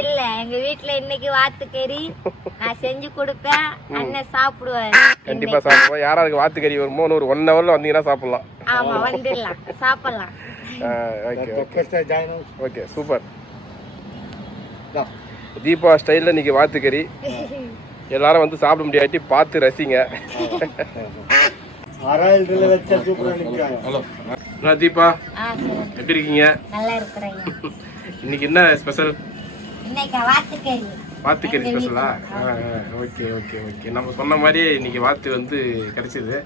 இல்ல எங்க வீட்ல இன்னைக்கு வாத்துக்கறி. நான் செஞ்சு கொடுப்பேன். அண்ணன் சாப்பிடுவாரு. கண்டிப்பா சாப்பிடுவோம். யாராவது வாத்துக்கறி வருமோ இன்னும் ஒரு ஒன் ஹவர்ல வந்தீங்கன்னா சாப்பிடலாம். ஆமா வந்துடலாம். சாப்பிடலாம். ஓகே ஓகே சூப்பர் தீபா ஸ்டைலில் இன்னைக்கு வாத்துக்கறி. எல்லாரும் வந்து சாப்பிட முடியாட்டி பார்த்து ரசிங்க. ஹலோ தீபா எப்படி இருக்கீங்க? இன்னைக்கு என்ன ஸ்பெஷல் வாத்துக்கறி. ஸ்பெஷலா ஓகே ஓகே ஓகே. நம்ம சொன்ன மாதிரியே இன்னைக்கு வாத்து வந்து கிடைச்சது.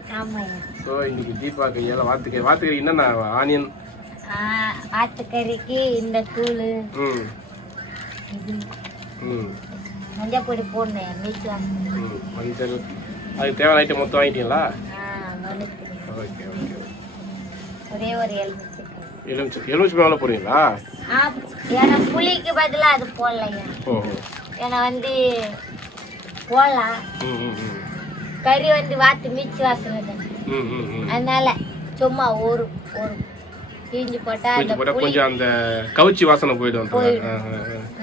ஸோ இன்னைக்கு தீபா கையால் வாத்துக்கறி. வாத்துக்கறி என்னென்ன ஆனியன்? வாத்துக்கறிக்கு இந்த தூள் ம். மஞ்சள் பொடி போடணும் மீச்சு ம் மஞ்சள். அதுக்கு தேவையான ஐட்டம் மொத்தம் வாங்கிட்டீங்களா? மனுக்கு ஓகே ஓகே. ஒரே ஒரு எலுமிச்சை எலுமிச்சு எலுமிச்சு மேலே போடுறீங்களா ஆ ஏன்னா புளிக்கு பதிலா அது போடலைங்க. ஏன்னா வந்து போடலாம். கறி வந்து வாத்து மீச்சு வாசனை அதனால சும்மா ஒரு ஒரு தீஞ்சு போட்டா அந்த கொஞ்சம் கவுச்சி வாசனை போயிடும்.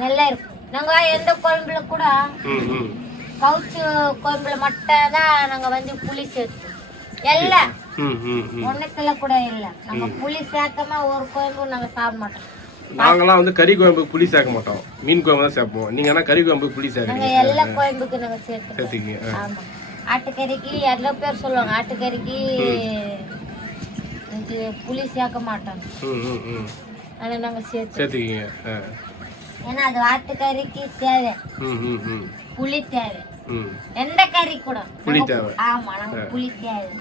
நல்லா இருக்கும். நாங்க எந்த குழம்புல கூட கவுச்சு குழம்புல மட்டும் தான் நாங்க வந்து புளி சேர்த்து. எல்லாம் ஒண்ணுத்துல கூட இல்ல. நம்ம புளி சேர்க்காம ஒரு குழம்பு நாங்க சாப்பிட மாட்டோம். நாங்களாம் வந்து கறி குழம்பு புளி சேர்க்க மாட்டோம். மீன் குழம்பு தான் சேர்ப்போம். நீங்க ஆனா கறி குழம்பு புளி நாங்க சேர்க்குறீங்க எல்லா குழம்புக்கு நாங்க சேர்த்து சேர்த்துக்கீங்க ஆட்டுக்கறிக்கு எல்லா பேர் சொல்லுவாங்க. ஆட்டுக்கறிக்கு புளி சேர்க்க மாட்டோம். ஆனா நாங்க சேர்த்து சேர்த்துக்கீங்க. ஏன்னா அது தேவை. ம் ம் ம். புளி தேவை. எந்த கறி கூட. புளி தேவை. ஆமா நாங்க புளி தேவை.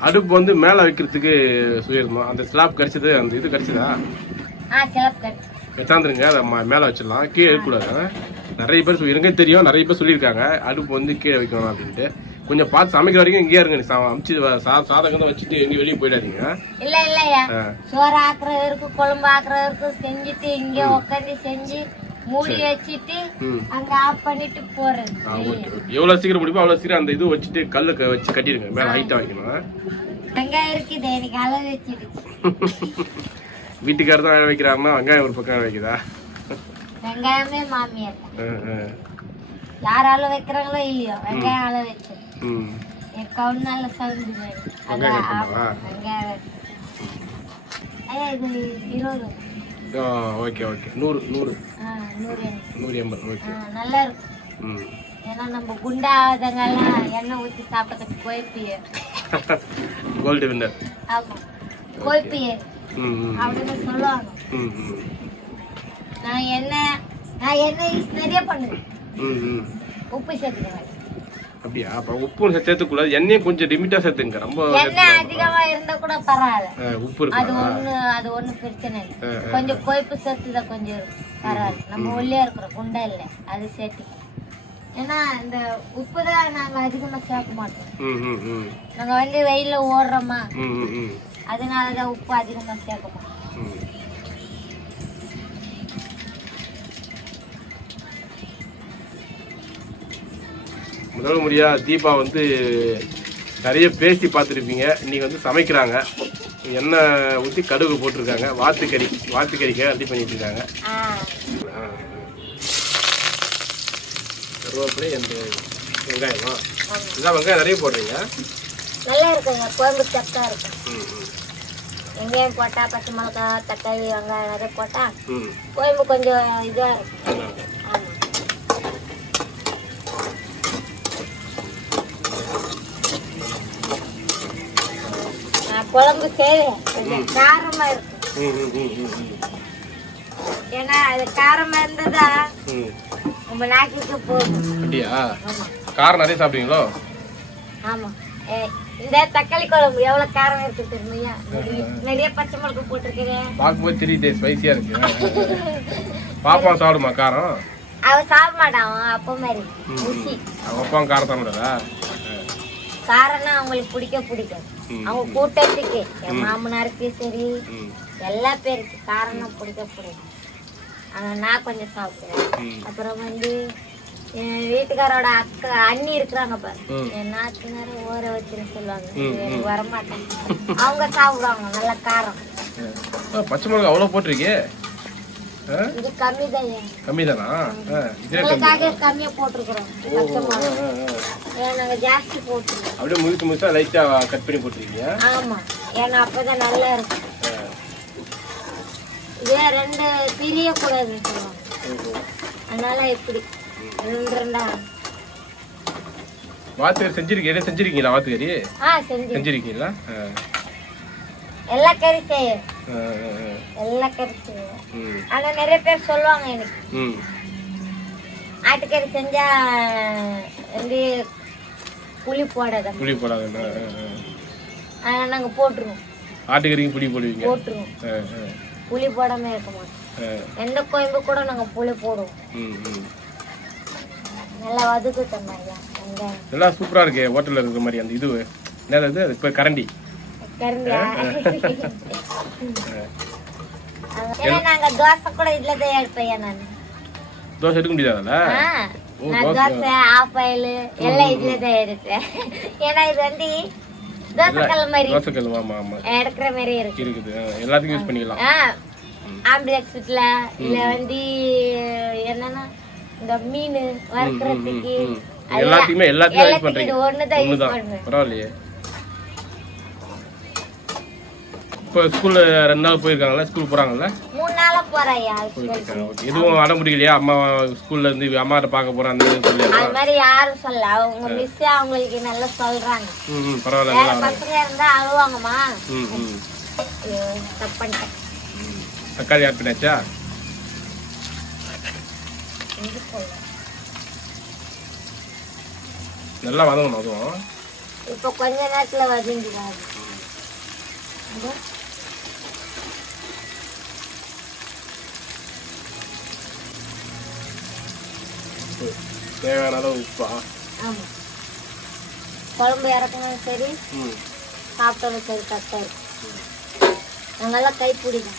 அடுப்பு வந்து மேல வைக்கிறதுக்கு சொல்லியிருந்தோம் அந்த ஸ்லாப் கிடைச்சது அந்த இது கிடைச்சதா வச்சாந்துருங்க அதை மேல வச்சிடலாம். கீழே இருக்கக்கூடாது நிறைய பேர் எனக்கே தெரியும் நிறைய பேர் சொல்லியிருக்காங்க. அடுப்பு வந்து கீழே வைக்கணும் அப்படின்ட்டு. கொஞ்சம் பார்த்து சமைக்கிற வரைக்கும் இங்கேயே இருங்க. அமுச்சு சாதகம் தான் வச்சுட்டு எங்கேயும் வெளியே போயிடாதீங்க. இல்ல இல்லையா. சோறு ஆக்குறவருக்கு குழம்பு ஆக்குறவருக்கு செஞ்சுட்டு இங்க உட்காந்து செஞ்சு மூடி வச்சுட்டு அங்க ஆஃப் பண்ணிட்டு போறது. ஆ ஓகே ஓகே. எவ்வளோ சீக்கிரம் முடியுமோ அவ்வளோ சீக்கிரம் அந்த இது வச்சுட்டு கல்லு வச்சு கட்டிடுங்க. மேலே ஹைட்டாக வைக்கணும் வெங்காயம் இருக்குது எனக்கு அளவு வச்சிருக்கு. வீட்டுக்காரர் தான் வைக்கிறாருன்னா வெங்காயம் ஒரு பக்கம் வைக்குதா? வெங்காயமே மாமியார். யார் அளவு வைக்கிறாங்களோ இல்லையோ வெங்காயம் அளவு வச்சு ம் என் கவுனால சவுண்டு ஓகே ஓகே. நூறு நூறு. நூறு எண்பது. ஓகே. நல்லா இருக்கும் ம். ஏன்னா நம்ம குண்டாதங்கெல்லாம் எண்ணெய் ஊற்றி சாப்பிட்றதுக்கு கோயப்பிய கோல்டு வின்னர் ஆமா. கோயப்பிய அப்படின்னு சொல்லுவாங்க. நான் எண்ணெய் நான் எண்ணெய் யூஸ் நிறைய பண்ணுவேன். உப்பு சேர்த்துக்குவேன். அப்படியா? அப்போ உப்பு சேர்த்துக்கூடாது எண்ணெயும் கொஞ்சம் லிமிட்டாக சேர்த்துங்க. ரொம்ப எண்ணெய் அதிகமா இருந்தா கூட பரவாயில்ல. உப்பு அது இருக்கா ஒண்ணு அது ஒண்ணு பிரச்சனை இல்லை. கொஞ்சம் கொழுப்பு சேர்த்துதான் கொஞ்சம் பரவாயில்ல. நம்ம ஒல்லியா இருக்கிறோம் குண்டா இல்லை. அது சேர்த்து ஏன்னா இந்த உப்பு தான் நாங்க அதிகமா சேர்க்க மாட்டோம். நாங்க வந்து வெயில்ல ஓடுறோமா? அதனாலதான் உப்பு அதிகமா சேர்க்க மாட்டோம். முதல் முறையா தீபா வந்து நிறைய பேசி பார்த்துருப்பீங்க. இன்னைக்கு வந்து சமைக்கிறாங்க. எண்ணெய் ஊற்றி கடுகு போட்டிருக்காங்க. வாத்துக்கறி வாத்துக்கறிக்காக ரெடி பண்ணிட்டு இருக்காங்க. கருவேப்பிலை அந்த வெங்காயமா. இதான் வெங்காயம் நிறைய போடுறீங்க? நல்லா இருக்குங்க. குழம்பு சக்கா இருக்கும் வெங்காயம் போட்டா பச்சை மிளகா தக்காளி வெங்காயம் நிறைய போட்டா ம். குழம்பு கொஞ்சம் இதா இருக்கும் நல்லா இருக்கு. ஆமா நான் குழம்பு செய்வேன் கொஞ்சம் காரமா ம் ஏன்னா அது காரமா இருந்ததா? ம். நம்ம நாட்டுக்கு போகும் அப்படியா? ஆமா. காரம் நிறைய சாப்பிடுவீங்களோ? ஆமா. ஏ, இந்த தக்காளி குழம்பு எவ்வளவு காரம் இருக்கு தெரியுமையா நிறைய- நிறைய பச்சை மிளகா போட்டிருக்கிறேன் பார்க்கும்போது தெரியுது ஸ்பைசியாக இருக்கு. பாப்பா சாப்பிடுமா காரம்? அவன் சாப்பிட மாட்டான் அவன் அப்போ மாதிரி. அவன் அப்பாவும் காரம் சாப்பிடாதா காரம்னா அவங்களுக்கு பிடிக்க பிடிக்காது. ம், அவங்க கூட்டத்துக்கு. என் மாமனாருக்கு சரி. எல்லா பேருக்கு காரணம் பிடிக்க பிடிக்கும் நான் கொஞ்சம் சாப்பிடுவேன். அப்புறம் வந்து என் வீட்டுக்காரோட அக்கா அண்ணி இருக்கிறாங்க பாரு. என் நாத்தினார ஊற வச்சுன்னு சொல்லுவாங்க. எனக்கு வரமாட்டேன் அவங்க சாப்பிடுவாங்க. நல்ல காரம். பச்சை மிளகா அவ்வளோ போட்டிருக்கே கம்மி. தான் கம்மியா போட்டிருக்கிறோம். ஜாஸ்தி போட்டுருக்கோம். அப்படியே முழுக்க முழுசா லைட்டா கட் பண்ணி போட்டிருக்கீங்க? ஆமா. ஏன்னா அப்பதான் நல்லா இருக்கும். இதே ரெண்டு சொல்லுவாங்க ஓஹோ. அதனால இப்படி. ரெண்டு ரெண்டா வாத்துக்கறி செஞ்சிருக்கீங்க செஞ்சிருக்கீங்களா வாத்துக்கறி செஞ்சிருக்கீங்களா. எல்லா கறி ஆ. எல்லா கறி செய்யும் ம். ஆனா நிறைய பேர் சொல்லுவாங்க எனக்கு. ம். ஆட்டுக்கறி செஞ்சா வந்து புளி போடாத. புளி போடாதுண்ணா ஆனா நாங்க போட்டுருவோம். ஆட்டுக்கறிக்கு புளி போடுவீங்க? போட்டுருவோம். புளி போடாம இருக்க மாட்டோம். எந்த கோயம்பு கூட நாங்க புளி போடுவோம். நல்லா வெங்காயம் எல்லாம் சூப்பரா இருக்கு ஹோட்டல்ல இருக்கிற மாதிரி அந்த இது என்னது அது இப்போ கரண்டி. நாங்க தோசை கூட இதுல தான் எடுப்பேன் நான். தோசை எடுக்க முடியாதுல்ல? நான் தோசை. ஆஃப் ஆயில் எல்லாம் இதுல தான் எடுப்பேன் ஏன்னா இது வந்து தோசைக்கல் மாதிரி தோசைக்கல் ஆமா ஆமா. எடுக்கிற மாதிரி இருக்கு. இருக்குது. எல்லாத்துக்கும் யூஸ் பண்ணிக்கலாம். இல்ல வந்து என்னன்னா இந்த மீன் வறுக்கிறதுக்கு. எல்லாத்துக்குமே எல்லாத்துக்கும் யூஸ் பண்றீங்க. ஒண்ணுதான் பரவாயில்லையே. இப்போ ஸ்கூல்ல ரெண்டு நாள் போயிருக்காங்கல்ல ஸ்கூல் போறாங்கல்ல? மூணு நாளா போறாயா போயிருக்காங்க. ஓகே எதுவும் அடம் பிடிக்கலையா? அம்மா ஸ்கூல்ல இருந்து அம்மாட்ட பார்க்க போறேன் அந்த சொல்லி அது மாதிரி யாரும் சொல்ல அவங்க மிஸ் அவங்களுக்கு நல்லா சொல்றாங்க. ம் பரவாயில்ல வேற நல்லா பசங்க இருந்தா அழுவாங்கம்மா. ம் ம். ஐயோ, தப்பு பண்ணிட்டேன். தக்காளி ஆட் பண்ணியாச்சா. நல்லா வதங்கணும் அதுவும். இப்போ கொஞ்ச நேரத்துல வதங்கிடாது தேவையான அளவு உப்பா. ஆமா. குழம்பு இறக்கணும் சரி ம். சாப்பிட்டாலும் சரி கரெக்டாக இருக்கும் நாங்கெல்லாம் கை பிடிக்கும்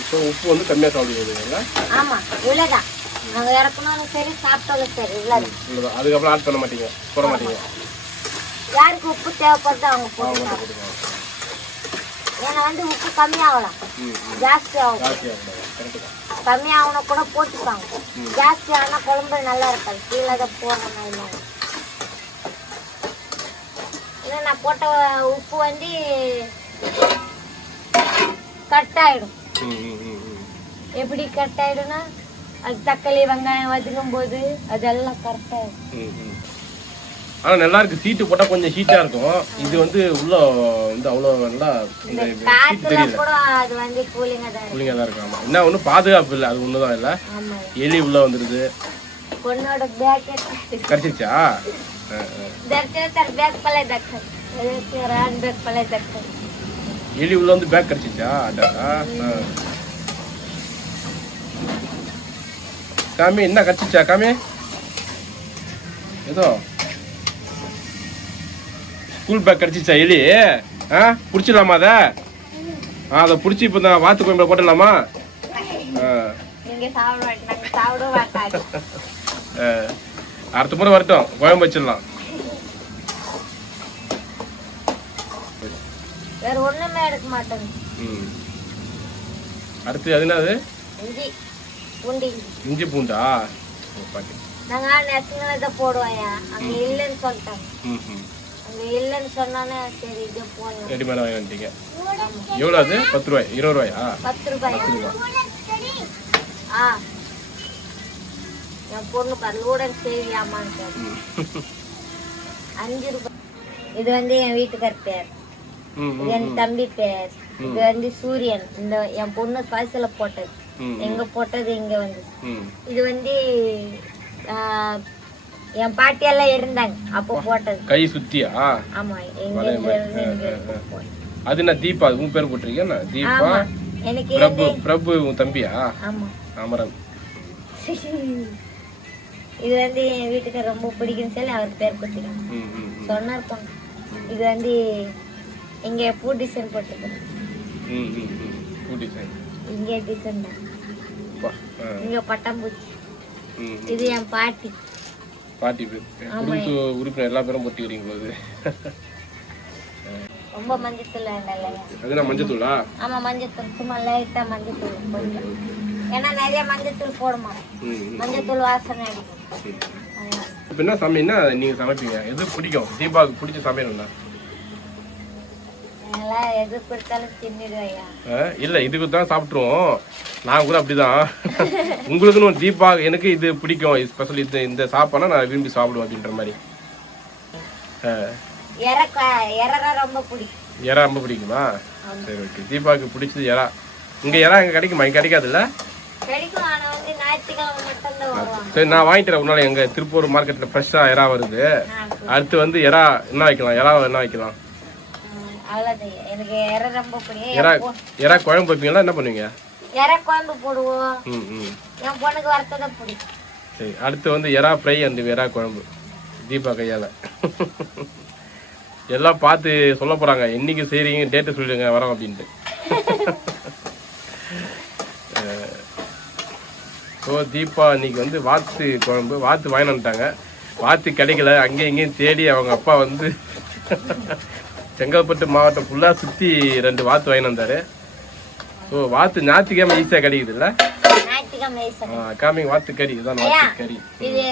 இப்போ உப்பு வந்து கம்மியாக சாப்பிடுவீங்களா ஆமா இவ்வளோதான் நாங்க இறக்கணும் சரி சாப்பிட்டாலும் சரி இவ்வளோதான் இவ்வளோதான் அதுக்கப்புறம் ஆட் பண்ண மாட்டீங்க போட மாட்டீங்க. யாருக்கு உப்பு தேவைப்படுதோ அவங்க போட்டுக்கலாம் ஏன்னா வந்து உப்பு கம்மியாகலாம். ஜாஸ்தி ஆகும். ஜாஸ்தியாக கூடாது கரெக்டு கம்மியாகனா கூட போட்டுப்பாங்க. ஜாஸ்தி ஆனா குழம்பு நல்லா இருக்காது. கீழே தான் போடணும் இல்லை இல்லை நான் போட்ட உப்பு வந்து கட் ஆயிடும். ம் ம் ம் ம். எப்படி கட் ஆயிடும்னா அது தக்காளி வெங்காயம் வதக்கும் போது அதெல்லாம் கரெக்டாக ம், ஆனால் நல்லா இருக்கு. சீட்டு போட்டால் கொஞ்சம் ஹீட்டாக இருக்கும். இது வந்து உள்ள வந்து அவ்வளோ நல்லா இந்த ஹீட் தெரியல கூலிங்காக தான் இருக்கு. என்ன ஒன்றும் பாதுகாப்பு இல்லை. அது ஒன்று தான் இல்லை எலி உள்ள வந்துடுது கிடச்சிருச்சா? எலி உள்ள வந்து பேக் கிடச்சிச்சா அடாடா. காமி என்ன கிடச்சிச்சா காமி ஏதோ. ஸ்கூல் பேக் கடிச்சிச்சா எலி? ஆ பிடிச்சிடலாமா அதை? ஆ அதை பிடிச்சி இப்போ தான் வாத்து கோயம்பில் போட்டுடலாமா. அடுத்த முறை வரட்டும் குழம்பு வச்சிடலாம். வேற ஒண்ணுமே எடுக்க மாட்டாங்க. ம். அடுத்து அது என்னது? இஞ்சி பூண்டி. இஞ்சி பூண்டா? பாட்டி நாங்க தான் போடுவோம் அங்க இல்லைன்னு சொல்லிட்டாங்க. ம் ம். அங்க இல்லைன்னு சொன்னானே சரி இது வாங்கி வந்துட்டீங்க. எவ்வளோ அது? பத்து ரூபாய். இருபது ரூபாயா? பத்து ரூபாய்? ஆ. என் பொண்ணு பாரு லூடன் செய்வியாமான்னு அஞ்சு ரூபாய் இது வந்து என் வீட்டுக்கார் பேர். என் தம்பி பேர். இது வந்து சூரியன். இந்த என் பொண்ணு சுவாசில போட்டது. எங்க போட்டது இங்க வந்து. இது வந்து என் பாட்டியெல்லாம் இருந்தாங்க. அப்போ போட்டது. கை சுத்தியா? ஆமா எங்க. இருந்து. அது என்ன தீபா? உன் பேர் போட்டிருக்கியா என்ன? தீபா? எனக்கு பிரபு பிரபு உன் தம்பியா? ஆமா. அமரன். இது வந்து என் வீட்டுக்கு ரொம்ப பிடிக்கும்னு சொல்லி அவருக்கு பேர் கொடுத்துருக்கேன் ம் ம் ம். சொன்னார் பொண்ணு. இது வந்து இங்கே பூ டிசைன் போட்டுருக்கேன் ம் ம் ம். ஊட்டி சைன் இங்கே டிசைன் தான். இங்கே பட்டாம்பூச்சி. இது என் பாட்டி. பாட்டி பேர் குடும்பத்து உறுப்பினர் எல்லா பேரும் பொட்டிக்கிறீங்க போது ரொம்ப மஞ்சத்தூள் வேண்டாம் அது நான் மஞ்சத்தூளா? ஆமா மஞ்சத்தூள். சும்மா லைட்டா மஞ்சத்தூள் கொஞ்சம் ஏன்னா நிறைய மஞ்சத்தூள் போடுமா? மஞ்சத்தூள் வாசனை அடிக்கும். இப்போ என்ன சமையல் என்ன நீங்கள் சமைப்பீங்க? எது பிடிக்கும்? தீபாவுக்கு பிடிச்ச சமையல் என்ன அதெல்லாம் எது கொடுத்தாலும் தின்னுடுவையா ஆ, இல்ல இதுக்கு தான் சாப்பிட்ருவோம் நான் கூட அப்படிதான். உங்களுக்குன்னு ஒரு தீபா எனக்கு இது பிடிக்கும். ஸ்பெஷல் இது இந்த சாப்பாடுனா நான் விரும்பி சாப்பிடுவேன் அப்படின்ற மாதிரி. எறா ரொம்ப பிடிக்குமா? சரி ஓகே தீபாவுக்கு பிடிச்சது எறா. இங்க எறா இங்க கிடைக்குமா? இங்க கிடைக்காதுல்ல? சரி நான் வாங்கிட்டு நாள் எங்க திருப்பூர் மார்க்கெட்ல ஃப்ரெஷ்ஷா எறா வருது. அடுத்து வந்து எறா என்ன வைக்கலாம்? எறா என்ன வைக்கலாம்? எனக்கு இறை ரொம்ப பிடிக்கும். குழம்பு வைப்பீங்களா? என்ன பண்ணுவீங்க? இறை குழம்பு போடுவோம். ம் ம். என் பொண்ணுக்கு வறுத்ததை பிடிக்கும். சரி அடுத்து வந்து எறா ஃப்ரை அந்த எறா குழம்பு. தீபா கையால. எல்லாம் பார்த்து சொல்ல போறாங்க. என்னைக்கு செய்றீங்க டேட்டு சொல்லிடுங்க வரோம் அப்படின்ட்டு. ஸோ தீபா இன்னைக்கு வந்து வாத்து குழம்பு வாத்து வாங்கிட்டு வந்துட்டாங்க. வாத்து கிடைக்கல. அங்கேயும் இங்கேயும் தேடி அவங்க அப்பா வந்து செங்கல்பட்டு மாவட்டம் ஃபுல்லாக சுற்றி ரெண்டு வாத்து வாங்கிட்டு வந்தாரு. ஸோ வாத்து ஞாயிற்றுக்கிழமை ஈஸியாக கிடைக்குது. இல்லை காமிங் வாத்து கறி இதுதான் வாத்து கறி. இது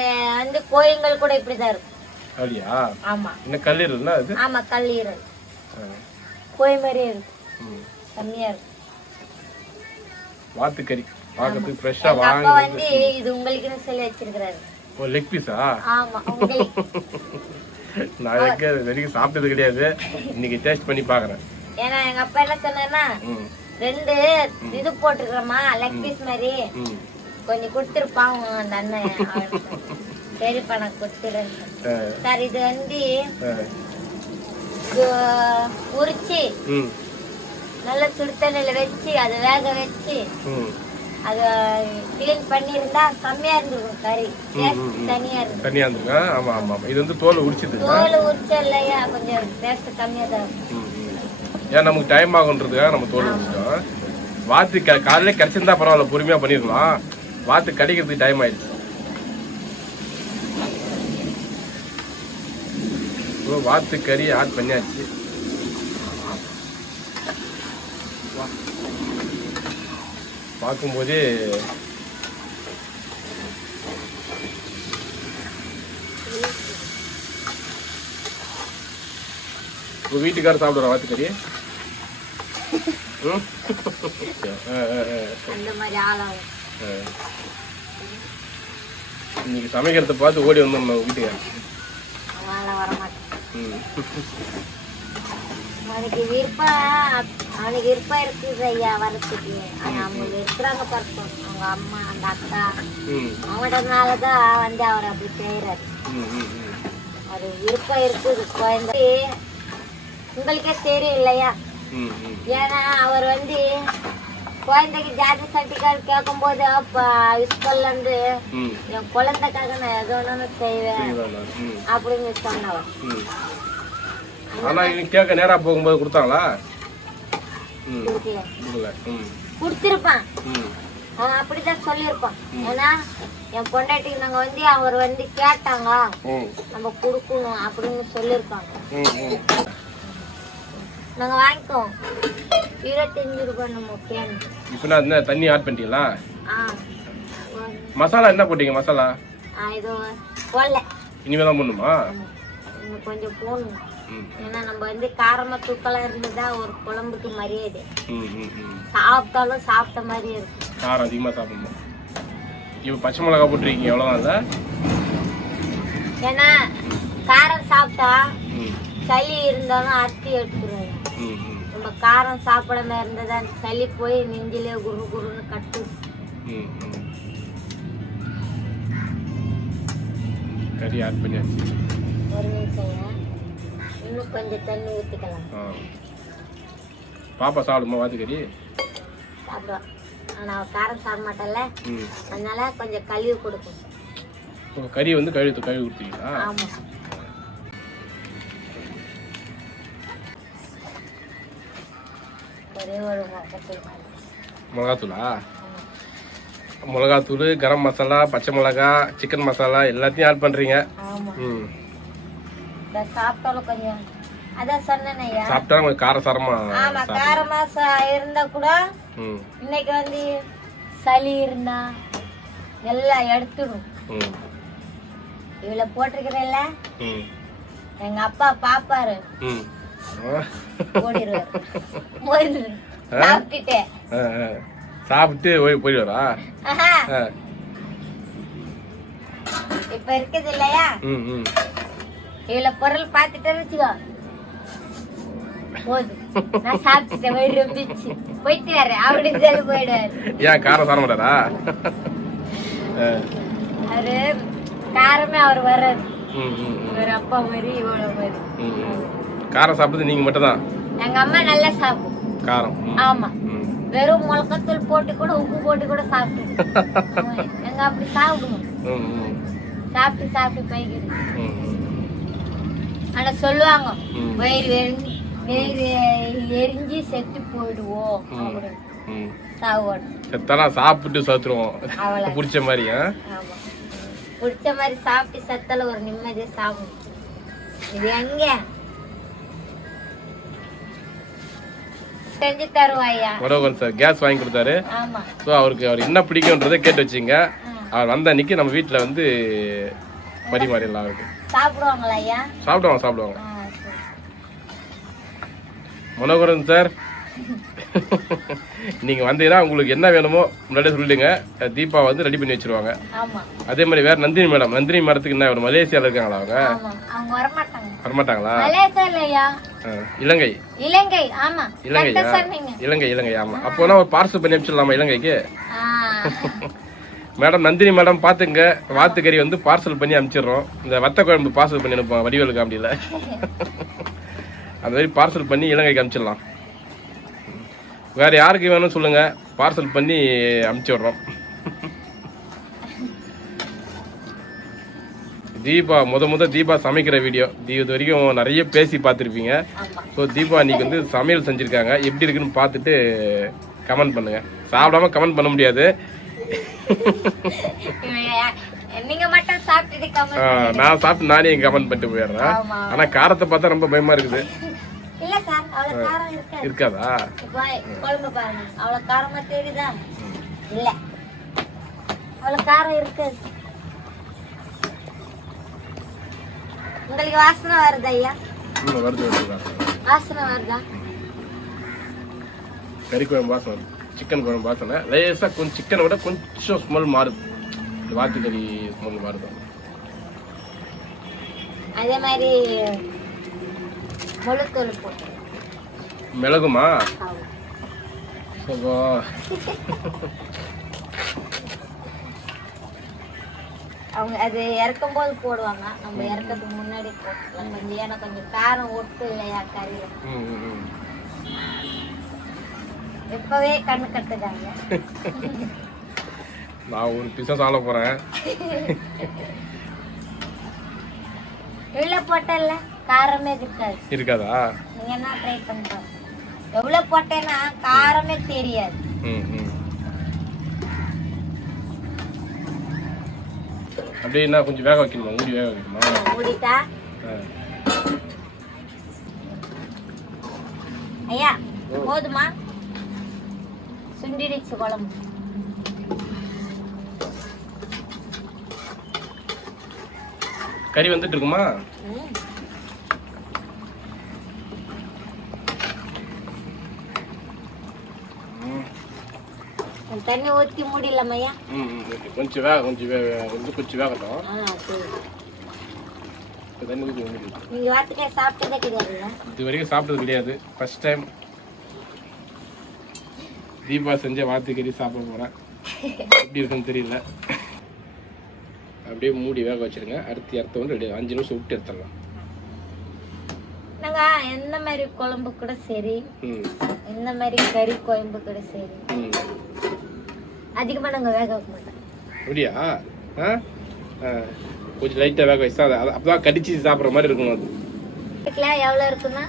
வந்து கோயங்கள் கூட இப்படிதான் இருக்கும். அப்படியா? ஆமா. இன்னும் கல்லீரல்னா அது? ஆமா கல்லீரல். கோய் மாதிரியே இருக்கும். கம்மியா இருக்கும். வாத்து கறி. பார்க்கறதுக்கு ஃப்ரெஷ்ஷாக எங்க வாங்கி அப்பா வந்து இது உங்களுக்குன்னு சொல்லி வச்சிருக்கிறாரு. ஓ லெக் பீஸா ஆமா உங்களுக்கு நான் எங்க வரைக்கும் சாப்பிட்டது கிடையாது. இன்னைக்கு டேஸ்ட் பண்ணி பார்க்குறேன். ஏன்னா எங்க அப்பா என்ன ம். ரெண்டு இது போட்டுக்கிறோமா லெக் பீஸ் மாதிரி. கொஞ்சம் கொடுத்துருப்பாங்க அந்த அண்ணன். சரிப்பா நான் கொடுத்துறேன். சார் இது வந்து உரிச்சு நல்ல சுடு தண்ணியில வச்சு அதை வேக வச்சு அதை கிளீன் பண்ணியிருந்தா செம்மையா இருந்திருக்கும் கறி. தனியா இருக்கும் இது வந்து தோலை உரிச்சிதுங்க தோல் உரிச்ச இல்லையா கொஞ்சம் டேஸ்ட் கம்மியா தான் இருக்கும் ம் ம். ஏன் நமக்கு டைம் ஆகுன்றதுக்காக நம்ம தோல் உரிச்சிட்டோம். வாத்து காலையில கிடைச்சிருந்தா பரவாயில்ல பொறுமையாக பண்ணிடலாம். வாத்து கிடைக்கிறதுக்கு டைம் ஆயிடுச்சு. வாத்து கறி ஆட் பண்ணியாச்சு. பார்க்கும்போதே உங்க வீட்டுக்காரர் சாப்பிடுற வாத்து கறி ம்? ஆ, ஆ, ஆ, அந்த மாதிரி ஆளாகும். ஆ. இன்னைக்கு சமைக்கிறத பார்த்து ஓடி வந்தோம் நம்ம வீட்டுக்கு அவனால வரமாட்டேன். ம். அவனுக்கு விருப்பம் அவனுக்கு விருப்பம் இருக்குது ஐயா வரத்துக்கு அவங்க இருக்கிறாங்க பார்ப்போம் அவங்க அம்மா அந்த அக்கா. அவங்கனால தான் வந்து அவர் அப்படி செய்யறாரு அது விருப்பம் இருக்குது குழந்தை. உங்களுக்கே தெரியும் இல்லையா? ஏன்னா அவர் வந்து குழந்தைக்கு ஜாதி சர்டிஃபிகேட் கேட்கும்போது அப்போ ஸ்கூல்ல இருந்து என் குழந்தைக்காக நான் எது ஒன்று செய்வேன் அப்படின்னு சொன்னவன். ம் ஆனா இவங்க கேட்க நேரா போகும்போது கொடுத்தாங்களா? ம் கொடுக்கல. ம். கொடுத்துருப்பான். ம். அவன் அப்படிதான் சொல்லியிருப்பான். ஏன்னா என் பொண்டாட்டிக்கு நாங்க வந்து அவர் வந்து கேட்டாங்க. நம்ம கொடுக்கணும் அப்படின்னு சொல்லியிருக்காங்க. நாங்க வாங்கிக்குவோம். இருபத்தஞ்சு ரூபாய் நம்ம கேன். இப்போ நான் என்ன தண்ணி ஆட் பண்ணிட்டீங்களா? ஆ. மசாலா என்ன போட்டீங்க மசாலா? ஆ, இது போடல. இனிமே தான் பண்ணுமா கொஞ்சம் போடணும். ஏன்னா நம்ம வந்து காரமா தூக்கெல்லாம் இருந்ததா ஒரு குழம்புக்கு மரியாதை சாப்பிட்டாலும் சாப்பிட்ட மாதிரி இருக்கும் காரம் அதிகமாக சாப்பிடணும்? இப்போ பச்சை மிளகா போட்டிருக்கீங்க எவ்வளோதான் ஏன்னா காரம் சாப்பிட்டா சளி இருந்தாலும் அரிசி எடுத்துருவாங்க. ம் ம். நம்ம காரம் சாப்பிடாம இருந்ததா சளி போய் நெஞ்சிலே குரு குருன்னு கட்டு. கறி ஆட் பண்ணியாச்சு. ஒரு நிமிஷம் இன்னும் கொஞ்சம் தண்ணி ஊற்றிக்கலாம் பாப்பா சாப்பிடுமா வாத்துக்கறி? சாப்பிடுவான் ஆனால் காரம் சாப்பிட மாட்டல ம். அதனால கொஞ்சம் கழுவி கொடுக்கும். கறி வந்து கழுவி கழுவி கொடுத்தீங்களா? ஆமா. ஒரே ஒரு முகத்தை மிளகாத்தூளா? மிளகாத்தூள் கரம் மசாலா பச்சை மிளகா சிக்கன் மசாலா எல்லாத்தையும் ஆட் பண்றீங்க. ஆமா. ம். சாப்பிட்டாலும் கொஞ்சம் அதான் சொன்னேன் ஐயா சாப்பிட்டா கொஞ்சம் காரசாரமா ஆமா காரமா சா- இருந்தா கூட இன்னைக்கு வந்து சளி இருந்தா எல்லாம் எடுத்துடும். ம். இவ்வளோ போட்டிருக்கிறல்ல? எங்க அப்பா பாப்பாரு. சாப்பிட்டு போய் போயிடுவாரா. இப்ப இருக்குது இல்லையா? இவ்வளவு பொருள் பார்த்துட்டு வச்சுக்கோ. நான் சாப்பிட்டுட்டேன் வயிறு ரொம்பிச்சு போயிட்டு வரேன். அப்படின்னு போயிடுவாரு. ஏன் காரம் சார மாட்டாரா? ஆ. அவரு காரமே அவர் வர்றாரு. இவர் அப்பா மாதிரி. காரம் சாப்பிடுறது நீங்க மட்டும் தான் எங்க அம்மா நல்லா சாப்பிடும். காரம். ஆமா. வெறும் மிளகாத்தூள் போட்டு கூட உப்பு போட்டு கூட சாப்பிட்டு எங்க அப்படி சாப்பிடுவோம். சாப்பிட்டு சாப்பிட்டு ம். ஆனா சொல்லுவாங்க. வயிறு எரிஞ்சு வயிறு எரிஞ்சு செத்து போயிடுவோம் செத்தெல்லாம் சாப்பிட்டு சத்துருவோம். பிடிச்ச மாதிரி பிடிச்ச மாதிரி சாப்பிட்டு சத்தல ஒரு நிம்மதியா சாப்பிடும் இது எங்க? செஞ்சு தருவாயா? மனோகரன் சார் கேஸ் வாங்கி கொடுத்தாரு. ஸோ அவருக்கு அவர் என்ன பிடிக்கும்ன்றதை கேட்டு வச்சிங்க. அவர் வந்த அன்னைக்கு நம்ம வீட்டில் வந்து பரிமாறிடலாம் அவருக்கு. சாப்பிடுவாங்களா ஐயா? சாப்பிடுவாங்க சாப்பிடுவாங்க. மனோகரன் சார் நீங்கள் வந்தீங்கன்னா உங்களுக்கு என்ன வேணுமோ முன்னாடியே சொல்லிடுங்க. தீபா வந்து ரெடி பண்ணி வச்சிருவாங்க. அதே மாதிரி வேற நந்தினி மேடம் நந்தினி மேடத்துக்கு என்ன வேணும்? மலேசியாவில் இருக்காங்களா அவங்க? வரமாட்டாங்களா? இலங்கை. இலங்கை சொன்னீங்க. இலங்கை இலங்கை ஆமா. அப்போனா ஒரு பார்சல் பண்ணி அனுப்பிச்சிடலாமா இலங்கைக்கு. மேடம் நந்தினி மேடம் பாத்துங்க வாத்துக்கறி வந்து பார்சல் பண்ணி அனுப்பிச்சிடுறோம் இந்த வத்த குழம்பு பார்சல் பண்ணி அனுப்புவோம் வடிவேலு காமெடியில். அந்த மாதிரி பார்சல் பண்ணி இலங்கைக்கு அனுப்பிச்சிடலாம் வேற யாருக்கு வேணும்னு சொல்லுங்க. பார்சல் பண்ணி அனுப்பிச்சி விடுறோம் தீபா முத முத தீபா சமைக்கிற வீடியோ. தீ இது வரைக்கும் நிறைய பேசி பார்த்துருப்பீங்க. ஸோ தீபா இன்னைக்கு வந்து சமையல் செஞ்சுருக்காங்க. எப்படி இருக்குன்னு பார்த்துட்டு கமெண்ட் பண்ணுங்க. சாப்பிடாம கமெண்ட் பண்ண முடியாது. நீங்க மட்டும் சாப்பிட்டுட்டு ஆ, கமெண்ட் நான் சாப்பிட்டு நானே கமெண்ட் பண்ணிட்டு போயிடுறேன். ஆனா காரத்தை பார்த்தா ரொம்ப பயமா இருக்குது. இல்ல சார் அவ்வளவு காரம் இருக்காது. இருக்காதா? குழம்பு பாருங்க. அவ்வளவு காரமா தெரியுதா? இல்ல. அவ்வளவு காரம் இருக்காது. உங்களுக்கு வாசனை வருதா ஐயா? வருது வருது. வாசனை வருதா? கறி குழம்பு வாசனை சிக்கன் குழம்பு வாசனை லேசா கொஞ்சம் சிக்கனை விட கொஞ்சம் ஸ்மெல் மாறுது. இந்த வாத்துக்கறி ஸ்மெல் மாறுது. அதே மாதிரி மிளகுமா. அப்போ, அவங்க அது இறக்கும் போது போடுவாங்க. நம்ம இறக்கிறதுக்கு முன்னாடி போட்டுக்கலாம் கொஞ்சம் ஏன்னா கொஞ்சம் காரம் ஒட்டு இல்லையா கறியில. இப்பவே கண்ணு கட்டுதாங்க. நான் ஒரு பிசா சாப்பிட போறேன். இவ்வளோ போட்டல காரமே இருக்காது. இருக்காதா? நீங்க என்ன ட்ரை பண்ணுறோம் எவ்வளோ போட்டேன்னா காரமே தெரியாது. ம் அப்படின்னா கொஞ்சம் வேக வைக்கணுமா? மூடி வேக வைக்கணுமா? மூடிட்டா? ஆ. ஐயா போதுமா? சுண்டிடுச்சு குழம்பு கறி வந்துட்டு இருக்குமா? தண்ணி ஊற்றி மூடிடலாமா ஐயா ம் ம், ஓகே. கொஞ்சம் வேக கொஞ்சம் வே கொஞ்சம் கொஞ்சம் வேகட்டும். தண்ணி ஊற்றி நீங்க வாத்துக்காய் சாப்பிட்டதே கிடையாதுல்ல இது வரைக்கும் சாப்பிட்டது கிடையாது. ஃபர்ஸ்ட் டைம் தீபா செஞ்ச வாத்துக்கறி சாப்பிட போகிறேன் எப்படி இருக்குன்னு தெரியல. அப்படியே மூடி வேக வச்சிருங்க. அடுத்து இடத்த வந்து ரெடி அஞ்சு நிமிஷம் விட்டு எடுத்துடலாம். நாங்க எந்த மாதிரி குழம்பு கூட சரி. ம். எந்த மாதிரி கறி குழம்பு கூட சரி. ம். அதிகமா நாங்க வேக வைக்க மாட்டோம். அப்படியா? ஆ. கொஞ்சம் லைட்டாக வேக வச்சு அதை அப்போ தான் கடிச்சு சாப்பிட்ற மாதிரி இருக்கணும் அது. எவ்வளவு இருக்குன்னா?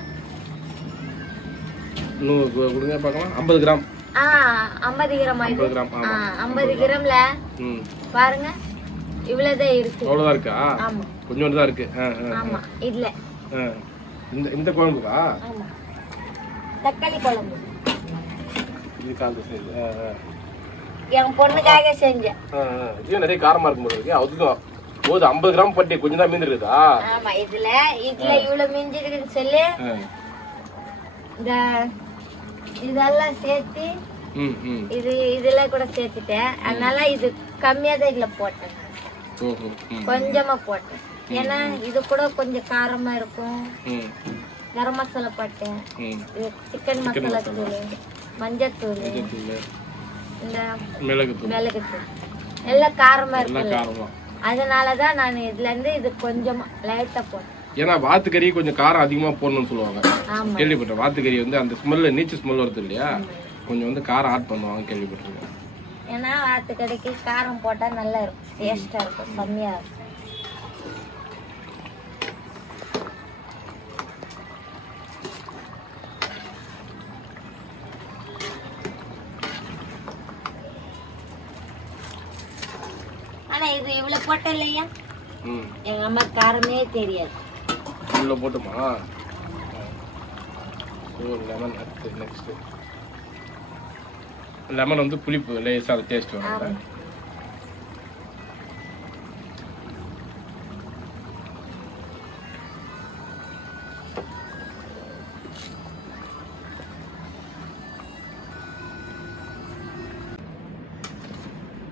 கு- கொடுங்க பார்க்கலாம். ஐம்பது கிராம். ஐம்பது கிராம் ஐம்பது கிராம் ஐம்பது கிராம்ல பாருங்க இவ்வளவுதான் இருக்கு. அவ்வளோதான் இருக்கா? ஆமா. கொஞ்சோண்டு தான் இருக்கு. ஆமா இதுல. இந்த இந்த குழம்புக்கா? தக்காளி குழம்பு. இது ஆ ஆ. என் பொண்ணுக்காக செஞ்சேன். இதுவும் நிறைய காரமா இருக்கும் இருக்கு. அதுதான். போது ஐம்பது கிராம் பட்டி கொஞ்சம் தான் மீந்து இருக்குதா? ஆமா இதுல இதுல இவ்வளவு மிஞ்சி இருக்குன்னு சொல்லி. இந்த இதெல்லாம் சேர்த்து இது இதெல்லாம் கூட சேர்த்துட்டேன். அதனால இது கம்மியா தான் இதுல போட்டேன். கொஞ்சமா போட்டேன். ஏன்னா இது கூட கொஞ்சம் காரமா இருக்கும். கரம் மசாலா போட்டேன். சிக்கன் மசாலா தூள் மஞ்சத்தூள். இந்த மிளகுத்தூள். மிளகுத்தூள். எல்லாம் காரமா காரமா. அதனாலதான் நான் இதுல இருந்து இது கொஞ்சமா லைட்டா போட்டேன். ஏன்னா வாத்துக்கறி கொஞ்சம் காரம் அதிகமா போடணும்னு சொல்லுவாங்க. கேள்விப்பட்டேன். வாத்துக்கறி வந்து அந்த ஸ்மெல்ல நீச்சு ஸ்மெல் வருது இல்லையா? கொஞ்சம் வந்து காரம் ஆட் பண்ணுவாங்க கேள்விப்பட்டிருக்கேன். ஏன்னா வாத்து கடைக்கு காரம் போட்டா நல்லா இருக்கும். டேஸ்டா இருக்கும். கம்மியா இருக்கும். ஆனா இது இவ்வளவு போட்ட இல்லையா? ம். எங்க அம்மா காரமே தெரியாது. உள்ள போட்டுமா? ஓ லெமன் அடுத்து நெக்ஸ்ட் லெமன் வந்து புளிப்பு லேசாக அது டேஸ்ட். வரும்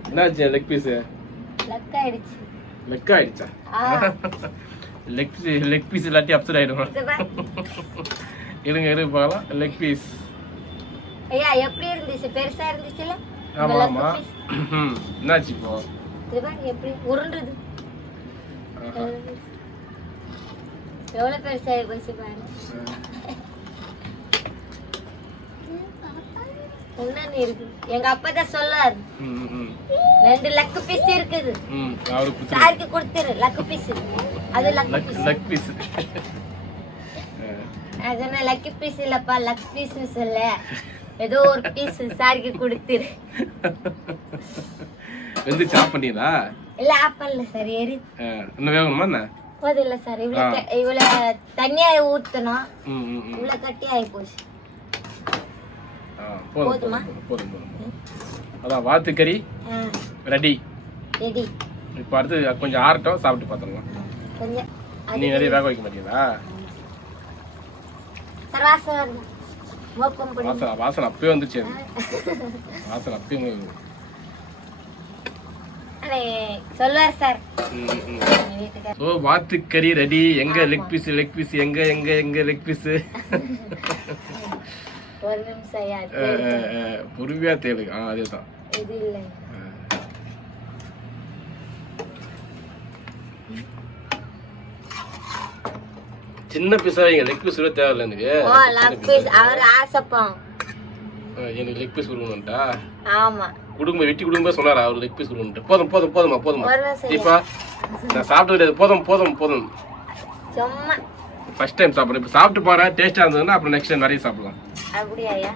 என்னாச்சு லெக் பீஸு லக் ஆயிடுச்சு. லெக் ஆயிடுச்சா. லெக் லெக் பீஸ் இல்லாட்டி அப்செட் ஆயிடும். பாரு. இருங்க இருங்க பார்க்கலாம். லெக் பீஸ் ஐயா எப்படி இருந்துச்சு? பெருசா இருந்துச்சுல ஆமா ஆமா. என்னாச்சு இப்போ? பாரு எப்படி உருண்டுது. எவ்வளவு பெருசா போச்சு பாருங்க. என்னன்னு இருக்கு. எங்க அப்பா தான் சொல்லாரு. ரெண்டு லக்கு பீஸ் இருக்குது. அவருக்கு. சாருக்கு கொடுத்துரு லக்கு பீஸ் அது லக் பீஸ் லக் பீஸ் அதனால லக்கி பீஸ் இல்லப்பா லக் பீஸ் சொல்ல. ஏதோ ஒரு பீஸ் சாருக்கு கொடுத்துரு. வெந்து சாப் இல்ல ஆப்பல்ல சார் எரி. இன்னும் வேகணுமா என்ன? போதும் இல்ல சார் இவ்வளவு இவ்வளவு தண்ணியா ஊத்தணும். இவ்வளவு கட்டி ஆகி போச்சு. போதும் போதுமா? போதும் அதான் வாத்துக்கறி ரெடி. ரெடி. இப்போ அடுத்து கொஞ்சம் ஆறட்டும் சாப்பிட்டு பார்த்துடலாம் கொஞ்சம் நீ நிறைய வேக வைக்க மாட்டீங்களா? வாசனை வாசனை அப்பயே வந்துச்சு. வாசனை அப்பயே சொல்லுவார் சார். வீட்டுக்காரர் ஸோ வாத்துக்கறி ரெடி. எங்க லெக் பீஸ் லெக் பீஸ் எங்க எங்க எங்க லெக் பீஸ் ஒரு நிமிஷம் ஐயா. பொறுமையா தேடு ஆ அதேதான். இது இல்லை சின்ன பீஸா வைங்க லெக் பீஸ் கூட தேவையில்ல எனக்கு. ஓ லக் பீஸ் அவர் ஆசைப்போம். எனக்கு லெக் பீஸ் கொடுக்கணும்ட்டா? ஆமா. குடும்ப வெட்டி குடும்ப சொன்னாரா? அவர் லெக் பீஸ் கொடுக்கணும்ட்டு. போதும் போதும் போதுமா போதுமா தீபா நான் சாப்பிட்டு கிடையாது போதும் போதும் போதும். சும்மா. ஃபர்ஸ்ட் டைம் சாப்பிடுறேன். இப்போ சாப்பிட்டு பாரு டேஸ்டா இருந்ததுன்னா அப்புறம் நெக்ஸ்ட் டைம் நிறைய சாப்பிடலாம்.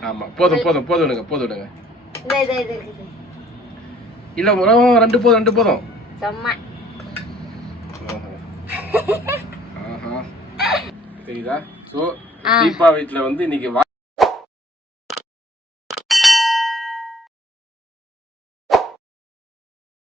ஆமா போதும் போதும் போதும் விடுங்க போதும். இல்ல உரம் ரெண்டு போதும் ரெண்டு போதும். தெரியுதா சோ. தீபா வீட்ல வந்து இன்னைக்கு